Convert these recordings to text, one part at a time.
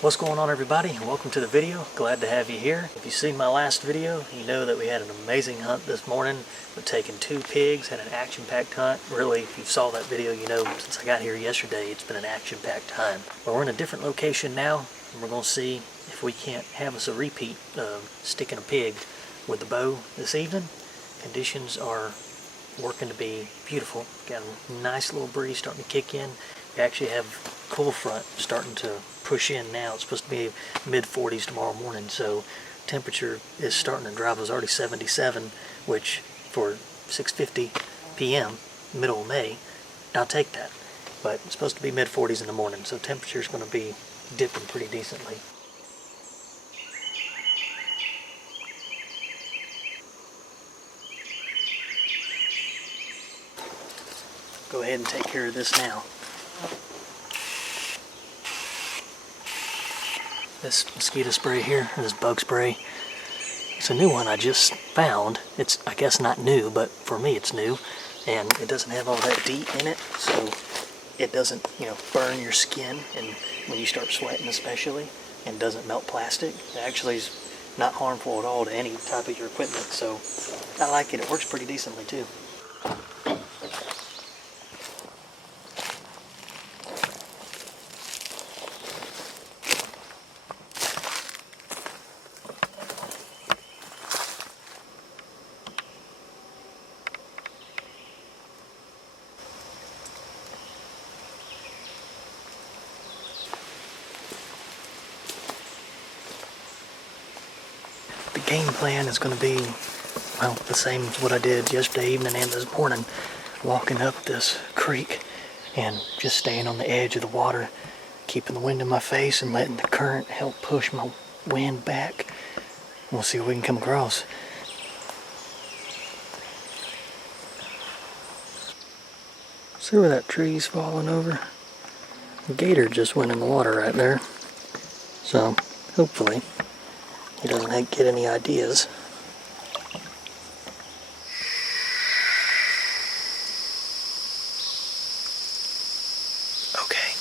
What's going on, everybody? Welcome to the video. Glad to have you here. If you've seen my last video, you know that we had an amazing hunt this morning. We've taken 2 pigs, had an action-packed hunt. Really, if you saw that video, you know since I got here yesterday, it's been an action-packed time. But we're in a different location now, and we're going to see if we can't have us a repeat of sticking a pig with the bow this evening. Conditions are working to be beautiful. Got a nice little breeze starting to kick in. We actually have cool front starting to push in now. It's supposed to be mid-40s tomorrow morning, so temperature is starting to drop. It was already 77, which for 6:50 p.m. middle of May, I'll take that. But it's supposed to be mid-40s in the morning, so temperature is going to be dipping pretty decently. Go ahead and take care of this now. This mosquito spray here, or this bug spray, it's a new one I just found. It's, I guess, not new, but for me it's new. And it doesn't have all that DEET in it, so it doesn't, burn your skin, and when you start sweating especially, and doesn't melt plastic. It actually is not harmful at all to any type of your equipment, so I like it. It works pretty decently too. The game plan is going to be, well, the same as what I did yesterday evening and this morning, walking up this creek and just staying on the edge of the water, keeping the wind in my face and letting the current help push my wind back. We'll see what we can come across. See where that tree's falling over? The gator just went in the water right there. So, hopefully, he doesn't get any ideas. Okay.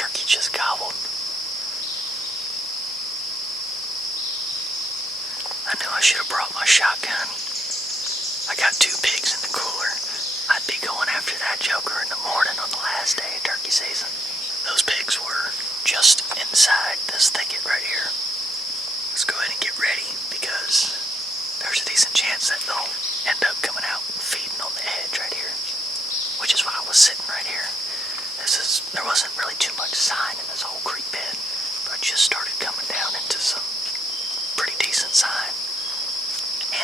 Turkey just gobbled. I knew I should have brought my shotgun. I got 2 pigs in the cooler. I'd be going after that joker in the morning on the last day of turkey season. Those pigs were just inside this thicket right here. Let's go ahead and get ready, because there's a decent chance that they'll end up coming out and feeding on the edge right here, which is why I was sitting right here. There wasn't really too much sign in this whole creek bed, but I just started coming down into some pretty decent sign,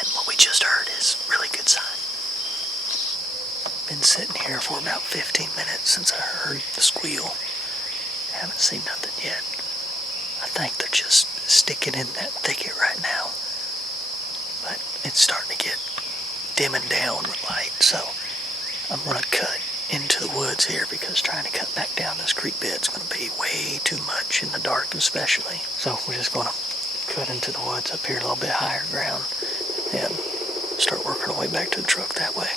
and what we just heard is really good sign. Been sitting here for about 15 minutes since I heard the squeal. Haven't seen nothing yet. I think they're just sticking in that thicket right now. But it's starting to get dimming down with light, so I'm going to cut into the woods here, because trying to cut back down this creek bed is going to be way too much in the dark especially. So we're just going to cut into the woods up here a little bit higher ground and start working our way back to the truck that way.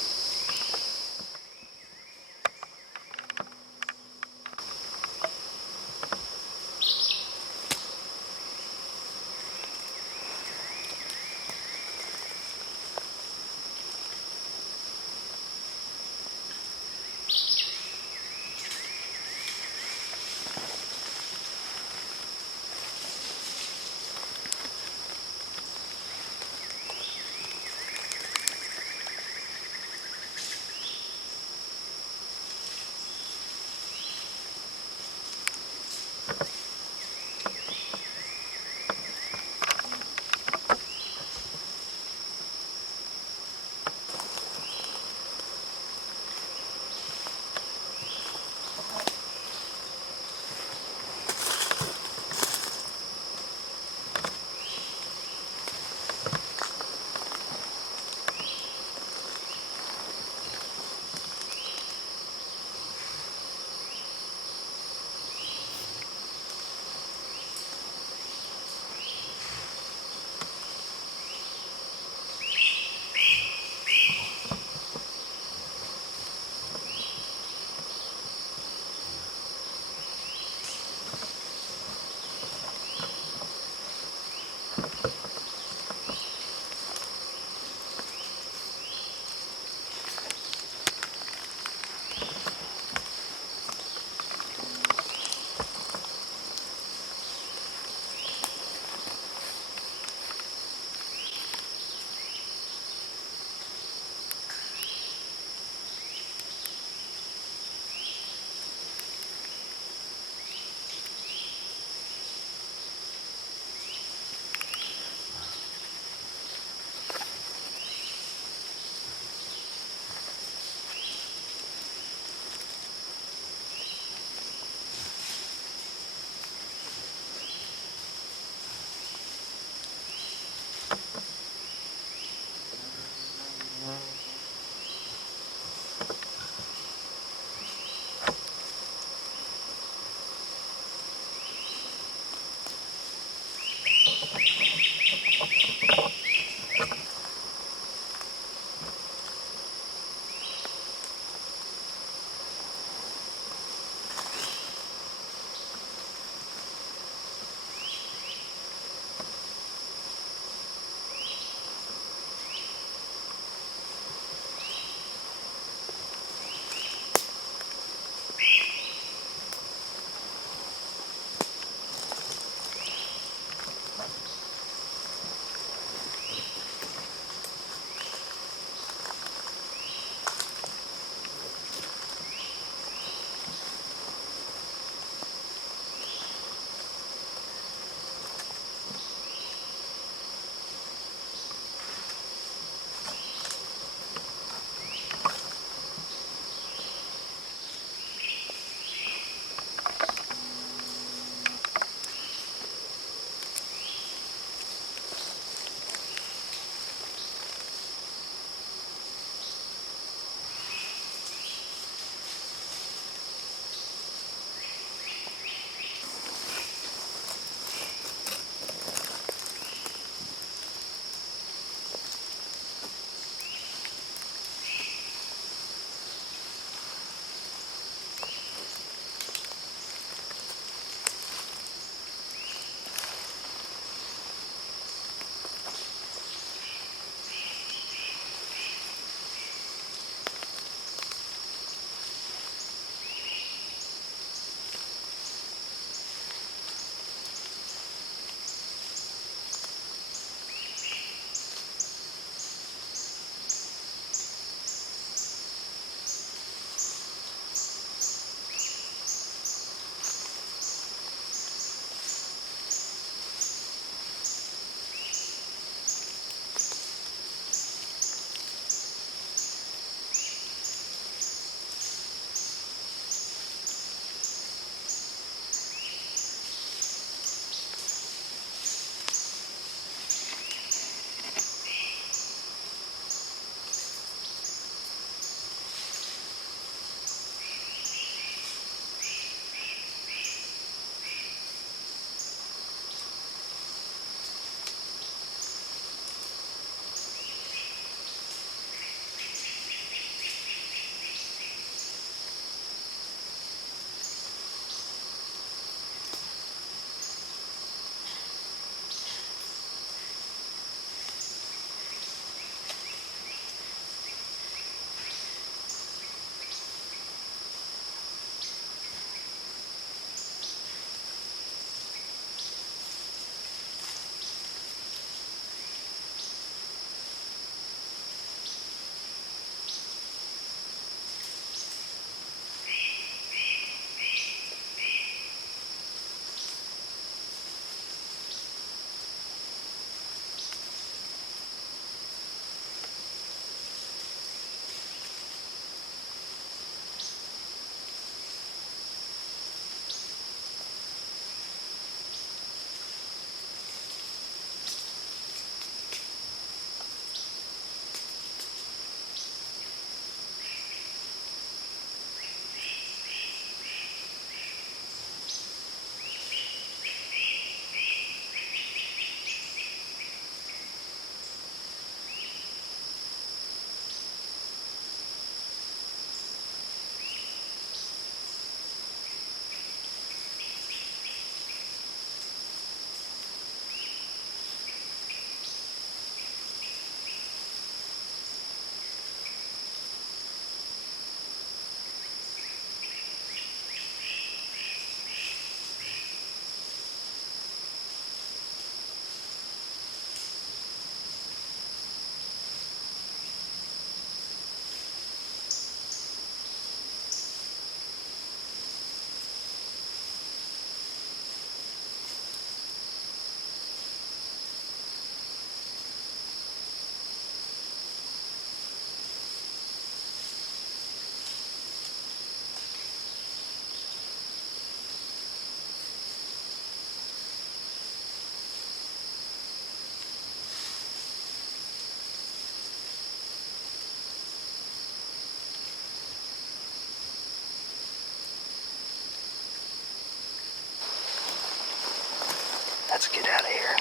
Let's get out of here.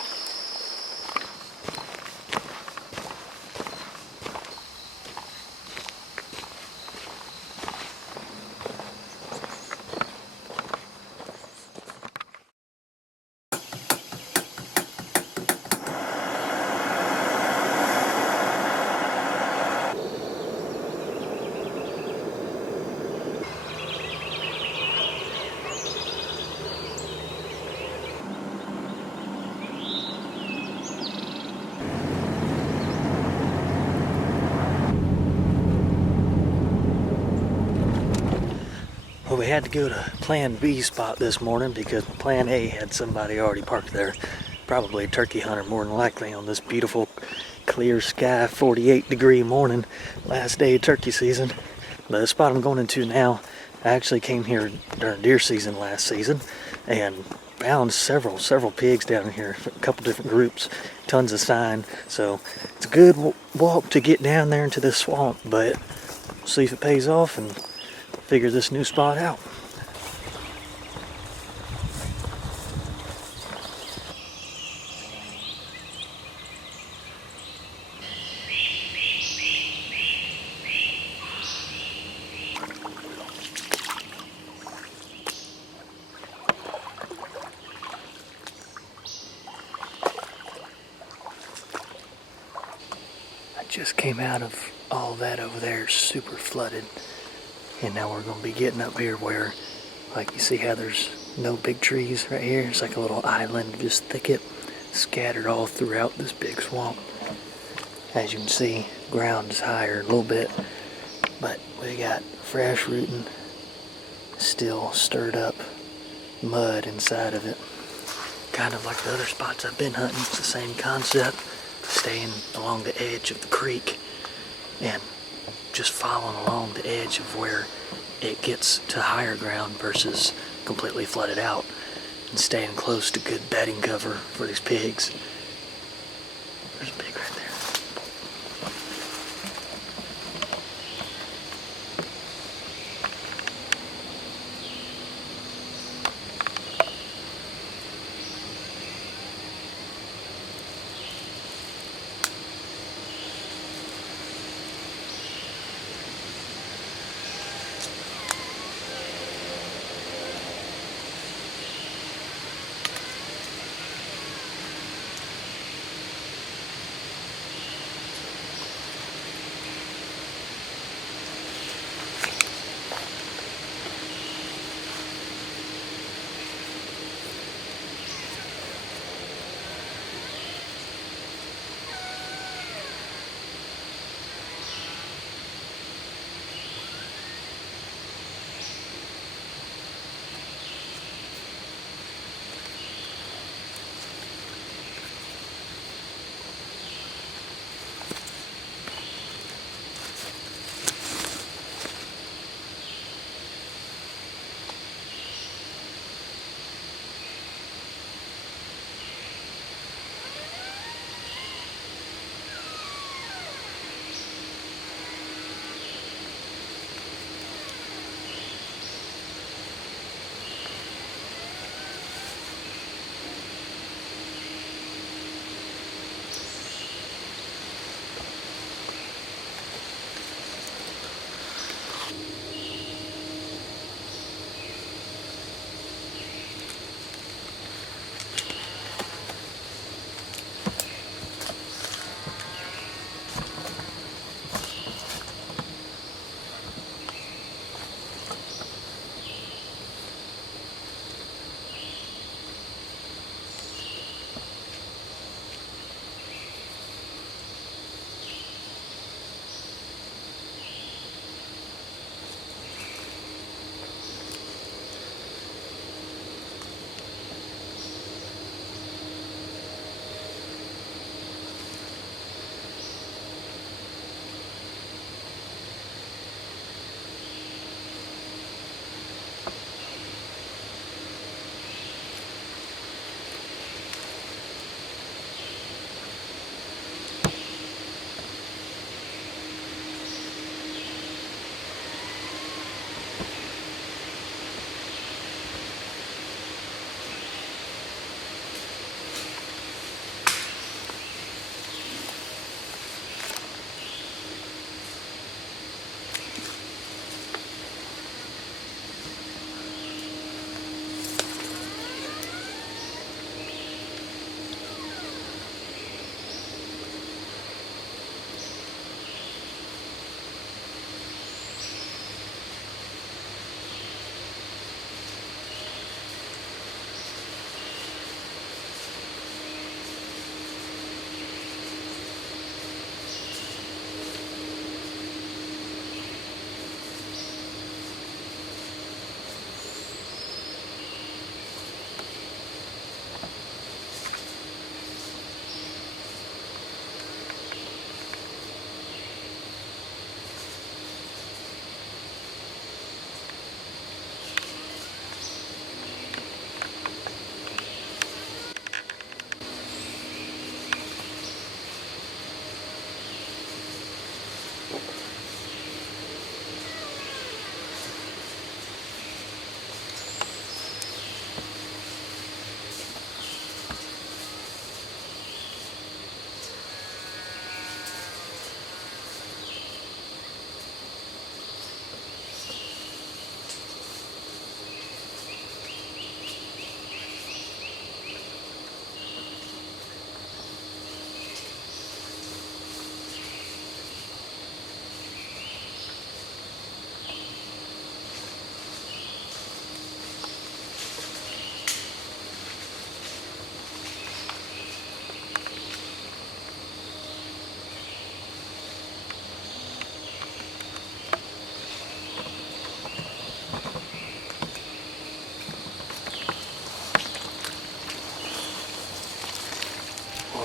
Well, we had to go to Plan B spot this morning because Plan A had somebody already parked there. Probably a turkey hunter, more than likely, on this beautiful clear sky 48-degree morning, last day of turkey season. But the spot I'm going into now, I actually came here during deer season last season and found several pigs down here, a couple different groups, tons of sign. So it's a good walk to get down there into this swamp, but we'll see if it pays off and figure this new spot out. I just came out of all that over there, super flooded. And now we're going to be getting up here where, like, you see how there's no big trees right here? It's like a little island, just thicket, scattered all throughout this big swamp. As you can see, ground is higher a little bit, but we got fresh rooting, still stirred up mud inside of it. Kind of like the other spots I've been hunting, it's the same concept, staying along the edge of the creek and just following along the edge of where it gets to higher ground versus completely flooded out, and staying close to good bedding cover for these pigs. There's a pig right there.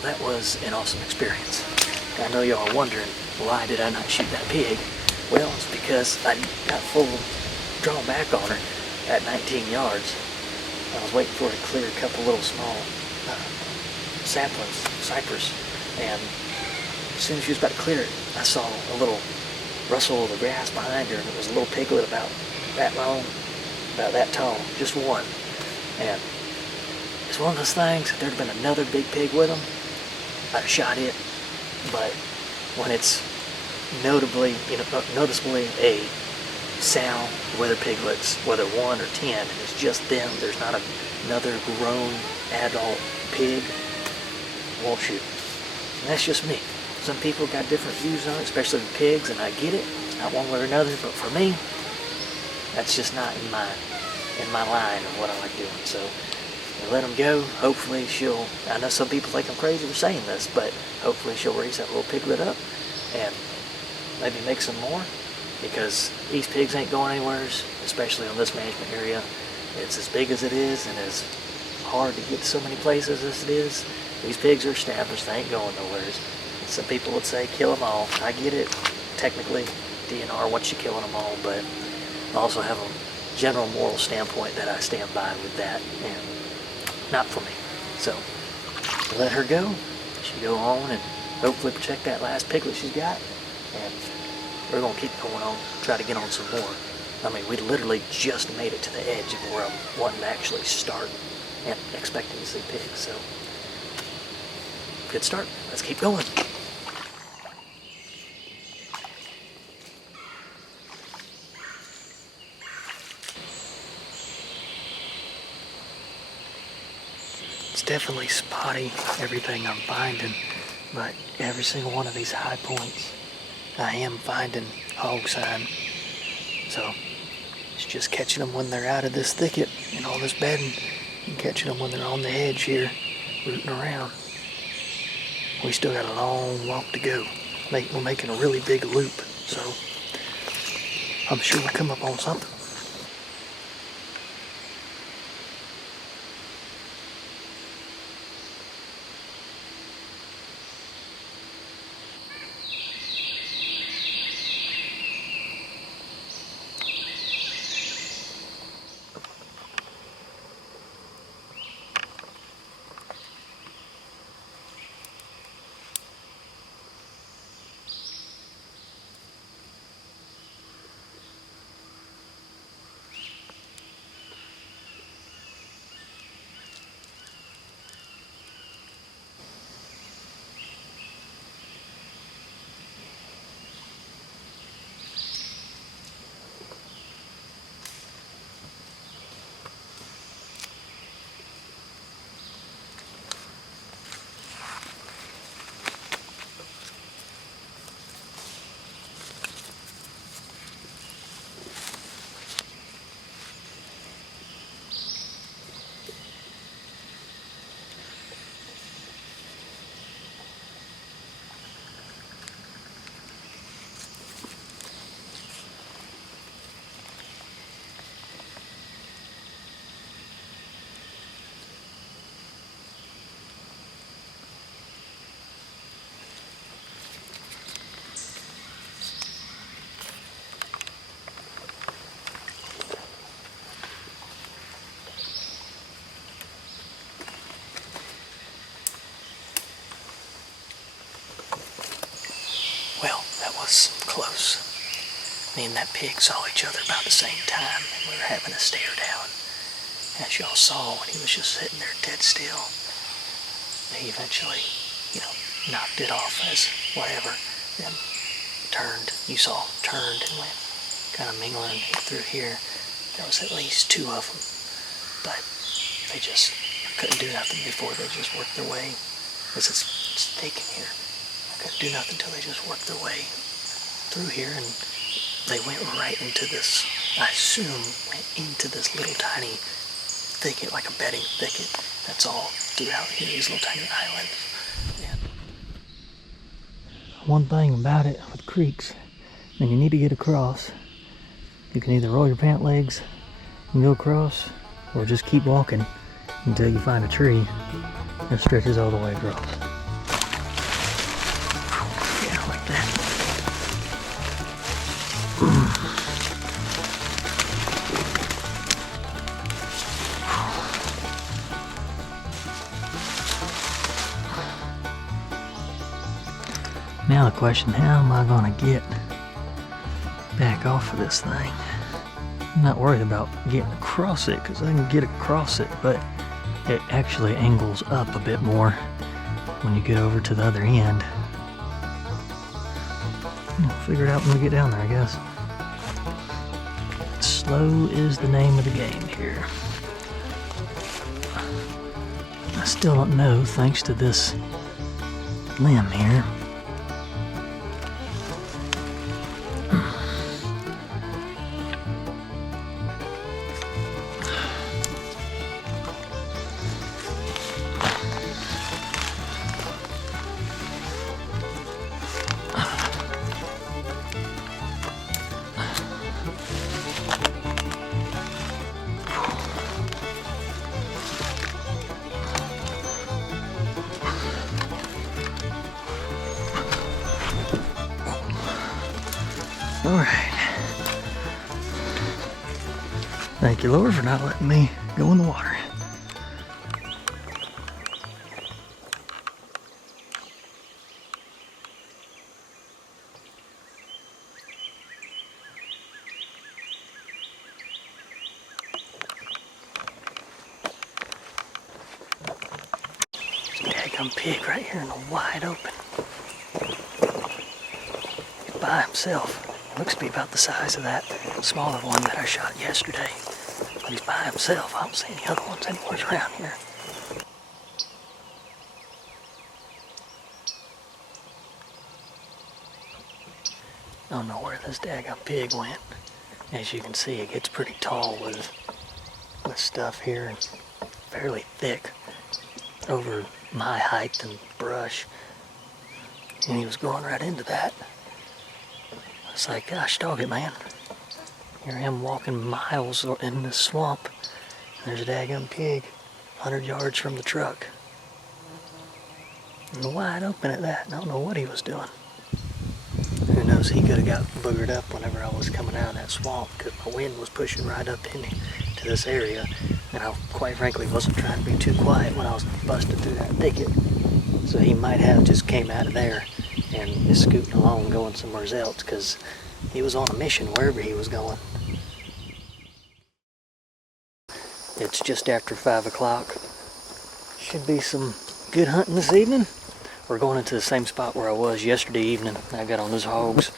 Well, that was an awesome experience. I know y'all are wondering, why did I not shoot that pig? Well, it's because I got full drawn back on her at 19 yards. I was waiting for her to clear a couple little small saplings, cypress, and as soon as she was about to clear it, I saw a little rustle of the grass behind her, and it was a little piglet about that long, about that tall, just one. And it's one of those things, if there'd been another big pig with them, I'd have shot it. But when it's noticeably a sow, whether piglets, whether 1 or 10, and it's just them, there's not another grown adult pig, I won't shoot. And that's just me. Some people got different views on it, especially with pigs, and I get it. It's not one way or another, but for me, that's just not in my line of what I like doing. So I let them go. Hopefully I know some people think I'm crazy for saying this, but hopefully she'll raise that little piglet up and maybe make some more, because these pigs ain't going anywhere, especially on this management area. It's as big as it is and as hard to get to so many places as it is. These pigs are established, they ain't going nowhere. Some people would say kill them all. I get it. Technically, DNR once you killing them all, but I also have a general moral standpoint that I stand by with that, and not for me. So let her go. She go on and hopefully protect that last piglet she's got, and we're gonna keep going on, try to get on some more. I mean, we literally just made it to the edge of where I'm wanting to actually start and expecting to see pigs. So good start. Let's keep going. It's definitely spotty, everything I'm finding, but every single one of these high points, I am finding hog sign. So it's just catching them when they're out of this thicket and all this bedding, and catching them when they're on the edge here, rooting around. We still got a long walk to go. We're making a really big loop, so I'm sure we'll come up on something. Well, that was close. Me and that pig saw each other about the same time, and we were having a stare down. As y'all saw, when he was just sitting there dead still, he eventually, knocked it off as whatever, then turned and went kind of mingling through here. There was at least 2 of them, but they just couldn't do nothing before they just worked their way, because it's thick in here. Couldn't do nothing until they just worked their way through here, and they went right into this, I assume, went into this little tiny thicket, like a bedding thicket that's all throughout here, these little tiny islands. And one thing about it with creeks, when you need to get across, you can either roll your pant legs and go across, or just keep walking until you find a tree that stretches all the way across. that. Now the question, how am I gonna get back off of this thing? I'm not worried about getting across it because I can get across it, but it actually angles up a bit more when you get over to the other end. We'll figure it out when we get down there, I guess. Slow is the name of the game here. I still don't know, thanks to this limb here. All right. Thank you, Lord, for not letting me go in the water. This daggum pig right here in the wide open. He's by himself. Looks to be about the size of that smaller one that I shot yesterday. But he's by himself. I don't see any other ones anywhere around here. I don't know where this daggum pig went. As you can see, it gets pretty tall with stuff here and fairly thick over my height and brush. And he was going right into that. It's like, gosh, dog it, man. Here I am walking miles in the swamp. And there's a daggum pig 100 yards from the truck. And wide open at that. And I don't know what he was doing. Who knows, he could have got boogered up whenever I was coming out of that swamp because my wind was pushing right up into this area. And I quite frankly wasn't trying to be too quiet when I was busting through that thicket. So he might have just came out of there and is scooting along going somewhere else because he was on a mission wherever he was going. It's just after 5 o'clock. Should be some good hunting this evening. We're going into the same spot where I was yesterday evening. I got on those hogs,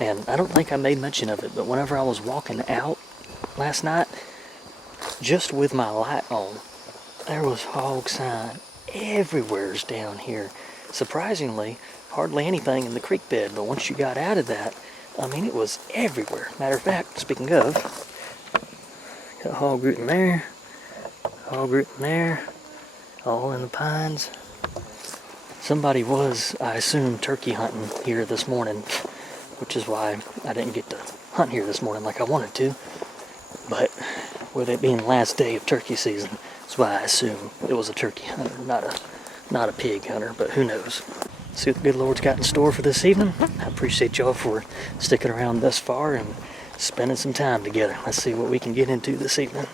and I don't think I made mention of it, but whenever I was walking out last night, just with my light on, there was hog sign everywhere's down here. Surprisingly, hardly anything in the creek bed, but once you got out of that, I mean, it was everywhere. Matter of fact, speaking of, got hog root in there, hog root in there, all in the pines. Somebody was, I assume, turkey hunting here this morning, which is why I didn't get to hunt here this morning like I wanted to. But with it being the last day of turkey season, that's why I assume it was a turkey hunter, not a pig hunter, but who knows. See what the good Lord's got in store for this evening. I appreciate y'all for sticking around thus far and spending some time together. Let's see what we can get into this evening.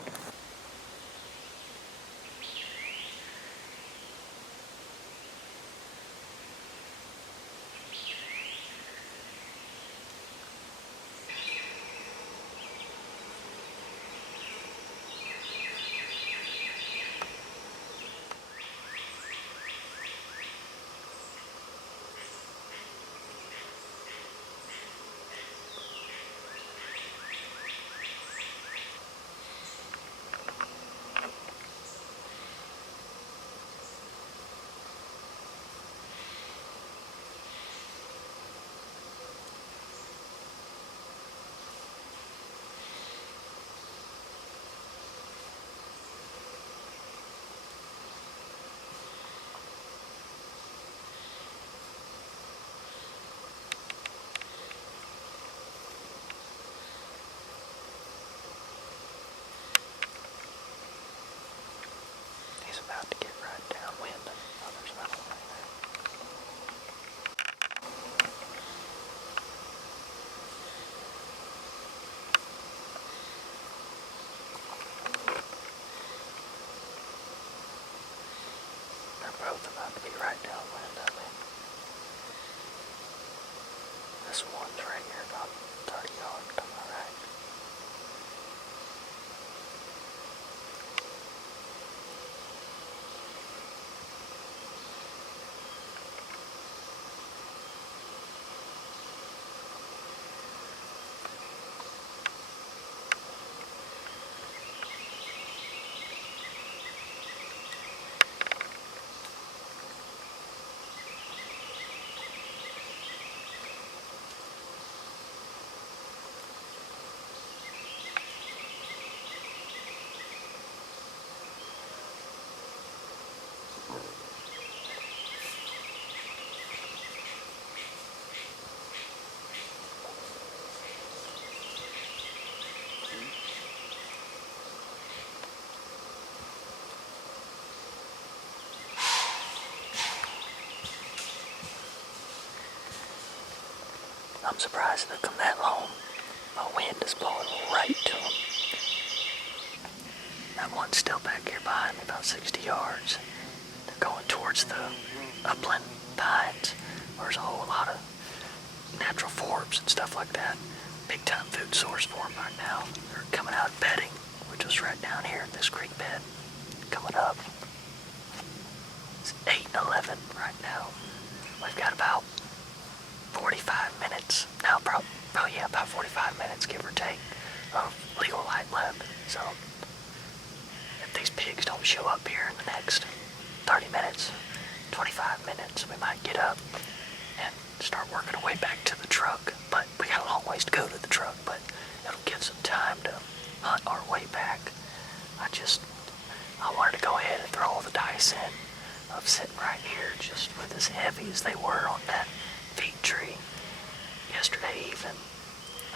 They're both about to be right downwind of me. This one's right here, about 30 yards to my right. I'm surprised it took them that long. My wind is blowing right to them. That one's still back here behind me, about 60 yards. They're going towards the upland pines, where there's a whole lot of natural forbs and stuff like that. Big time food source for them right now. They're coming out bedding, which is right down here in this creek bed. Coming up. It's 8 and 11 right now. We've got about 45 minutes. Now, about 45 minutes, give or take, of legal light left. So, if these pigs don't show up here in the next 30 minutes, 25 minutes, we might get up and start working our way back to the truck. But we got a long ways to go to the truck, but it'll give some time to hunt our way back. I wanted to go ahead and throw all the dice in of sitting right here just with as heavy as they were on that feed tree yesterday even.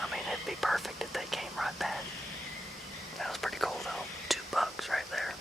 I mean, it'd be perfect if they came right back. That was pretty cool though. 2 bucks right there.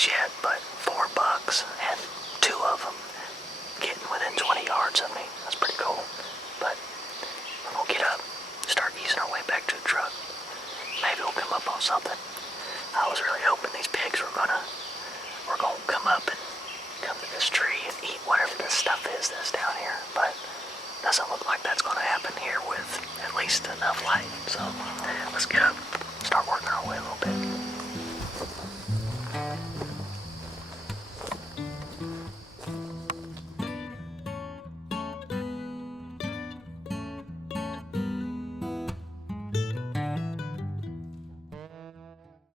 pigs yet, but 4 bucks, and 2 of them getting within 20 yards of me. That's pretty cool. But we're gonna get up, start easing our way back to the truck. Maybe we'll come up on something. I was really hoping these pigs were gonna come up and come to this tree and eat whatever this stuff is that's down here, but doesn't look like that's gonna happen here with at least enough light. So let's get up, start working our way a little bit.